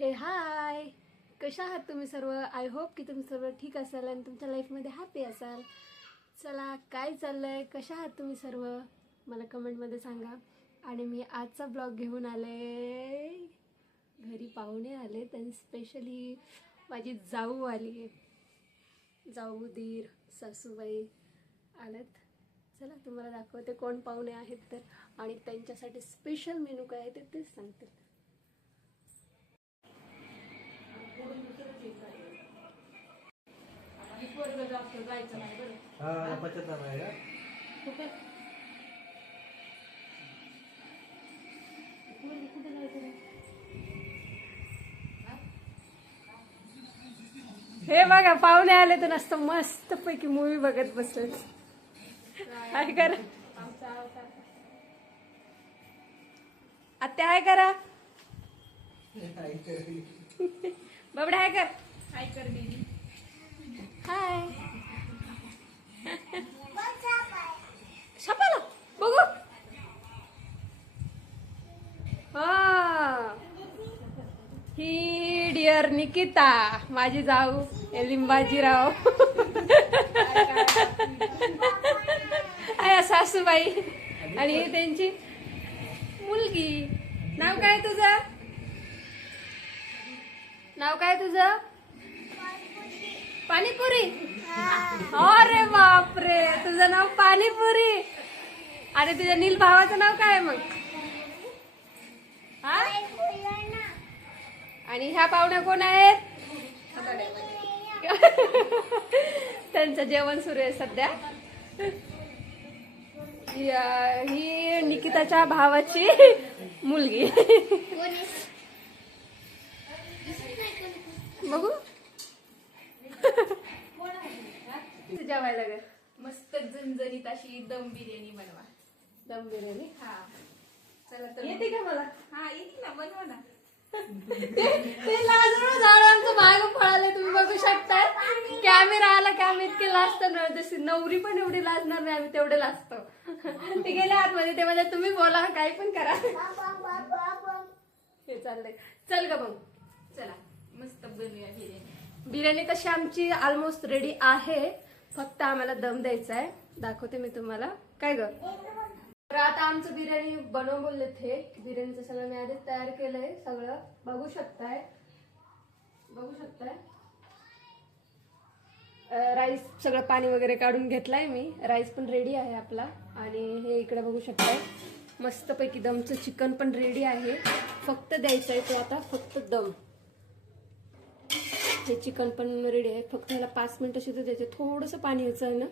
हे हाय. कशा आहात तुम्ही सर्व? आय होप की तुम्ही सर्व ठीक असाल आणि तुमच्या लाईफमध्ये हॅपी असाल. चला काय चाललंय? कशा आहात तुम्ही सर्व? मला कमेंटमध्ये सांगा. आणि मी आजचा ब्लॉग घेऊन आले. घरी पाहुणे आले त्यांनी स्पेशली माझी जाऊ आली. आहे जाऊ दीर सासूबाई आल्यात चला तुम्हाला दाखवते कोण पाहुणे आहेत तर. आणि त्यांच्यासाठी स्पेशल मेनू काय आहे ते तेच सांगतील सांगते हा पचत नाही का? हे बघा पाहुणे आले तर नसतं मस्त पैकी मूवी बघत बसले काय करा? आत्या हाय करा. बाबडे हाय कर. हाय कर हाय. छापाला बघू. ही. डिअर निकिता माझी जाऊ लिंबाजीराव. आया सासूबाई. आणि त्यांची मुलगी. नाव काय तुझं? नाव काय तुझं? पाणीपुरी. अरे बापरे तुझं नाव पाणीपुरी. आणि तुझ्या नील भावाचं नाव काय मग? हा? आणि ह्या पाहुण्या कोण आहेत? त्यांचं जेवण सुरू आहे सध्या. ही निकिताच्या भावाची मुलगी. बघू. जेवायला ग मस्त झणझणीत अशी दम बिर्याणी बनवा. दम बिर्याणी? हा. चला तर येते का मला? हा येते ना बनवा ना. ते लाजून झाड आमचं माग पळाले तुम्ही बघू शकताय. कॅमेरा आला की आम्ही इतके लाजतो ना जशी नवरी पण एवढी लाजणार नाही आम्ही तेवढे लाजतो. ते गेले आतमध्ये ते म्हणजे तुम्ही बोला काही पण करा. हे चाललंय. चल ग मग. चला मस्त बनवूया बिर्याणी. बिर्याणी तशी आमची ऑलमोस्ट रेडी आहे. फक्त आम्हाला दम द्यायचा आहे दाखवते मी तुम्हाला. काय ग? तर आता आमचं बिर्याणी बनव बोलले हे बिर्याणीचं सगळं मी आधीच तयार केलंय. सगळं बघू शकताय. बघू शकताय. राईस सगळं पाणी वगैरे काढून घेतलाय मी. राईस पण रेडी आहे आपला. आणि हे इकडे बघू शकताय. मस्तपैकी दमचं चिकन पण रेडी आहे. फक्त द्यायचं आहे तो आता. फक्त दम. हे चिकन पण रेडी आहे. फक्त ह्याला पाच मिनिटं शिजू द्यायचं. थोडंसं पाणी ह्याचं ना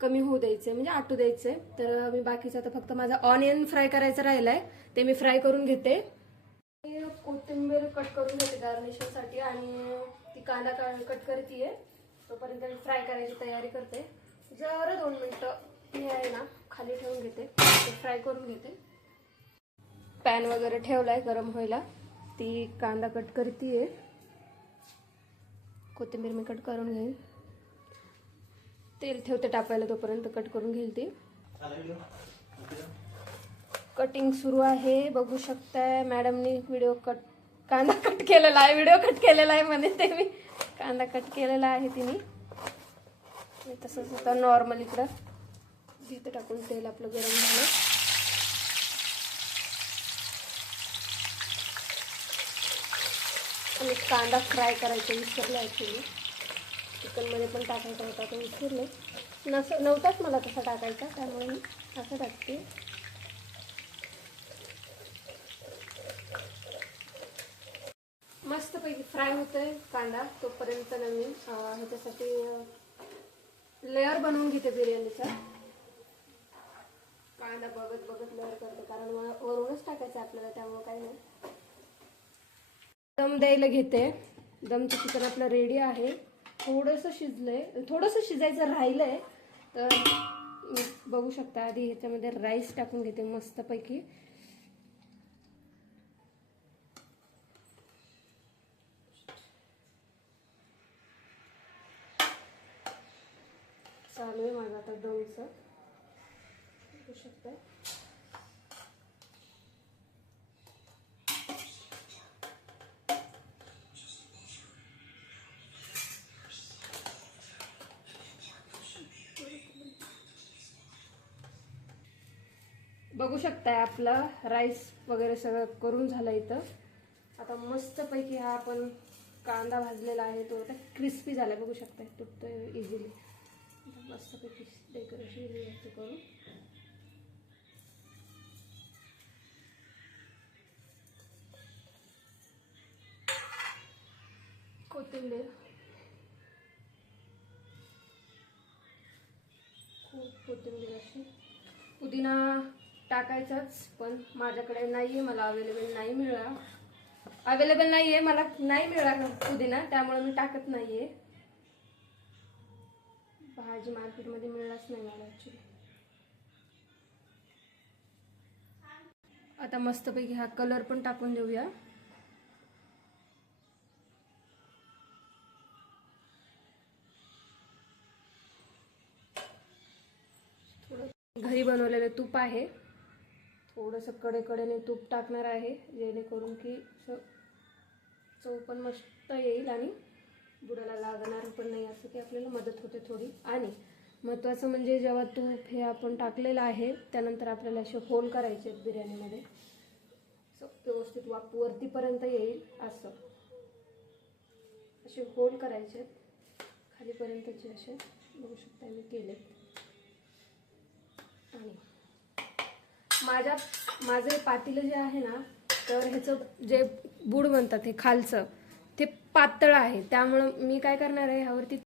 कमी होऊ द्यायचं म्हणजे आटू द्यायचं तर मी बाकीचं आता फक्त माझा ऑनियन फ्राय करायचं राहिलं आहे ते मी फ्राय करून घेते. मी कोथिंबीर कट करून घेते गार्निशिंगसाठी आणि ती कांदा कट करते तोपर्यंत मी फ्राय करायची तयारी करते. जरा दोन मिनटं मी आहे ना खाली ठेवून घेते. फ्राय करून घेते. पॅन वगैरे ठेवलाय गरम व्हायला. ती कांदा कट करते कोथिंबीर मी कट करून घेईन. तेल ठेवते टाकायला तोपर्यंत कट करून घेईल ती. कटिंग सुरू आहे. बघू शकताय मॅडमनी व्हिडिओ कट कांदा कट केलेला आहे. व्हिडिओ कट केलेला आहे म्हणे ते मी. कांदा कट केलेला आहे तिने. मी तसंच आता नॉर्मल इकडं इथं टाकून तेल आपलं गरम झालं. आणि कांदा फ्राय करायचा विसरला ॲक्च्युली चिकनमध्ये पण टाकायचा होता तो विसरले. नस नव्हताच मला तसा टाकायचा त्यामुळे मी असं टाकते. मस्तपैकी फ्राय होतोय कांदा तोपर्यंत ना मी ह्याच्यासाठी लेअर बनवून घेते बिर्याणीचा. कांदा बघत बघत लेअर करते कारण वरूनच टाकायचं आहे आपल्याला त्यामुळं काही नाही. दम द्यायला घेते. दमचं चिकन आपलं रेडी आहे. थोडंसं शिजलंय. थोडंसं शिजायचं राहिलंय. तर बघू शकता आधी ह्याच्यामध्ये राईस टाकून घेते मस्तपैकी. चालू आहे माझं आता दमचं. बघू शकता बघू शकताय आपला राईस वगैरे सगळं करून झालं इथं. आता मस्तपैकी हा आपण कांदा भाजलेला आहे तो आता क्रिस्पी झाला बघू शकताय तुटतोय इझिली मस्तपैकी डेकोरेशन याचं करू कोथिंबीर. खूप कोथिंबीर अशी. पुदिना टाकायचाच पण माझ्याकडे नाही आहे मला अवेलेबल नाही मिळाला अवेलेबल नाही आहे मला नाही मिळाला पुदिना त्यामुळे मी टाकत नाही आहे भाजी मार्केटमध्ये मिळालाच नाही मला ॲक्च्युली आता मस्तपैकी हा कलर पण टाकून देऊया. थोडं घरी बनवलेलं तूप आहे. थोडंसं कडेकडेने तूप टाकणार आहे जेणेकरून की चव पण मस्त येईल आणि बुडाला लागणार पण नाही असं की आपल्याला मदत होते थोडी. आणि महत्त्वाचं म्हणजे जेव्हा तूप हे आपण टाकलेलं आहे त्यानंतर आपल्याला असे होल करायचे आहेत बिर्याणीमध्ये. सो व्यवस्थित वाप वरतीपर्यंत येईल असं. असे होल करायचे आहेत. खालीपर्यंतचे असे बघू शकता मी केले आणि माझ्या माझे पातील जे आहे ना तर ह्याचं जे बूड म्हणतात हे खालचं ते पातळ आहे. त्यामुळं मी काय करणार आहे ह्यावरती